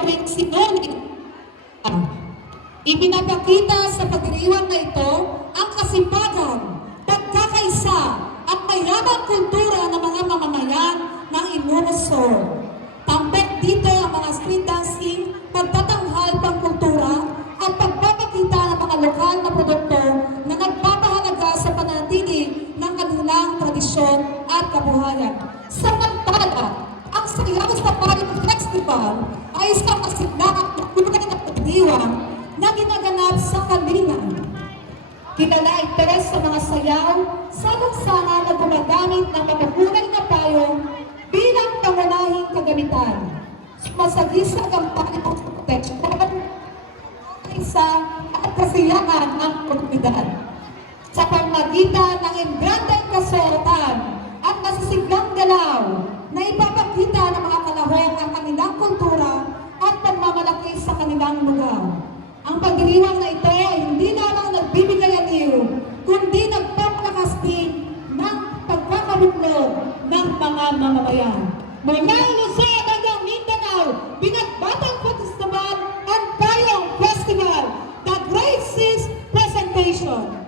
gawing sinungaling. Ipinapakita sa pagdiriwang na ito ang kasipagan, pagkakaisa at mayamang kultura ng mga mamamayan ng Ilocos. Tampek dito ang mga street dancing, pagtatanghal pangkultura at pagpapakita ng mga lokal na produkto na nagpapahalaga sa pananatili ng kanilang tradisyon at kabuhayan. Samantala, ang Sayaw sa Paring Festival ay isang kasiglaang kulay na pagdiwang na ginaganap sa Kalinga. Kilala ito sa mga sayaw sa lansana na gumagamit ng makukulay na payong bilang pangunahing kagamitan. Sumasagisag ang panitong proteksyon, isa at kasiyahan ng komunidad. Sa pamagitan ng engrandeng kasuotan at nasisiglang galaw na ipapakita ng mga kalahok ang kanilang kultura at pagmamalaki sa kanilang lugar. Ang pagdiriwang na ito ay hindi lamang nagbibigay aliw, kundi nagpapalakas din ng pagkakabuklod ng mga mamamayan. Mula Luzon hanggang Mindanao, Binatbatang Festival and Payong Festival, the Great Six Presentation.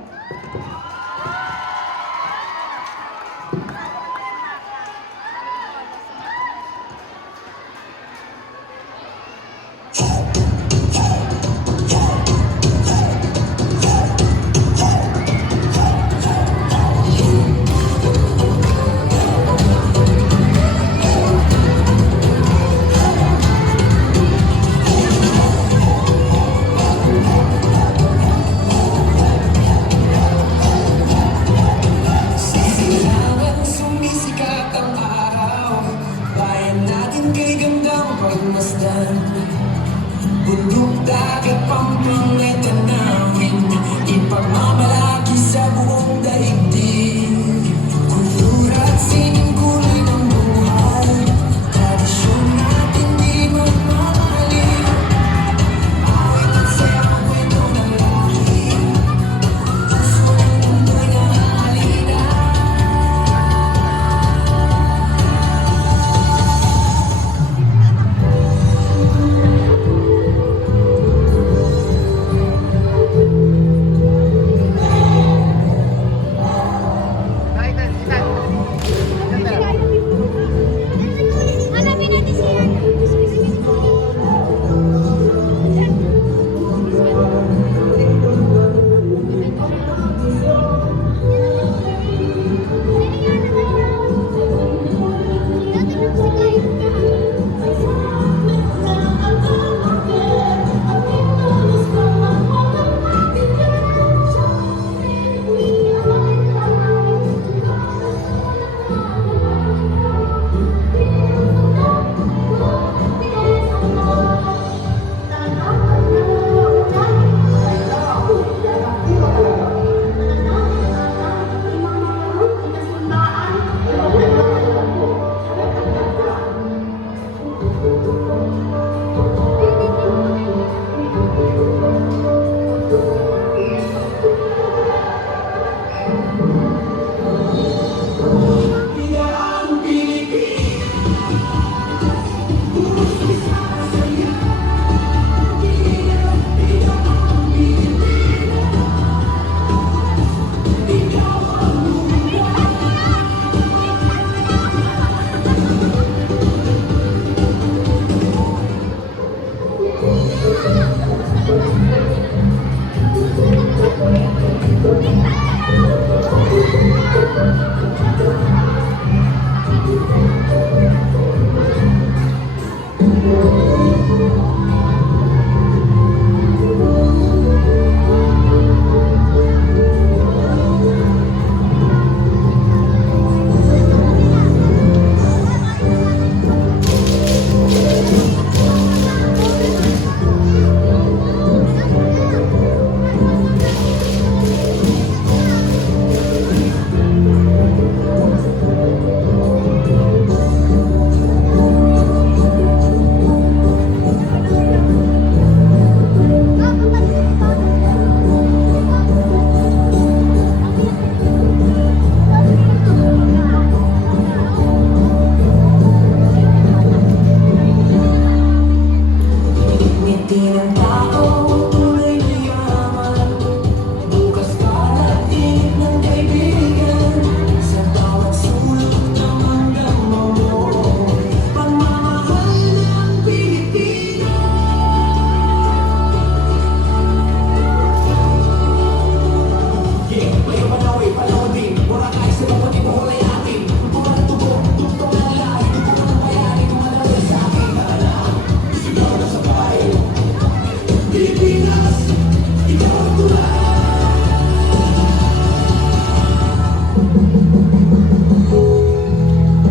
Bundok dagat pampang tanawin, ipagmamalaki sa buong daigdig. Kultura at sining kulay ng buhay, tradisyon natin di magmamahalin. Awit at sayang kwento ng lahi, puso ng mundo'y nahalina. ng tao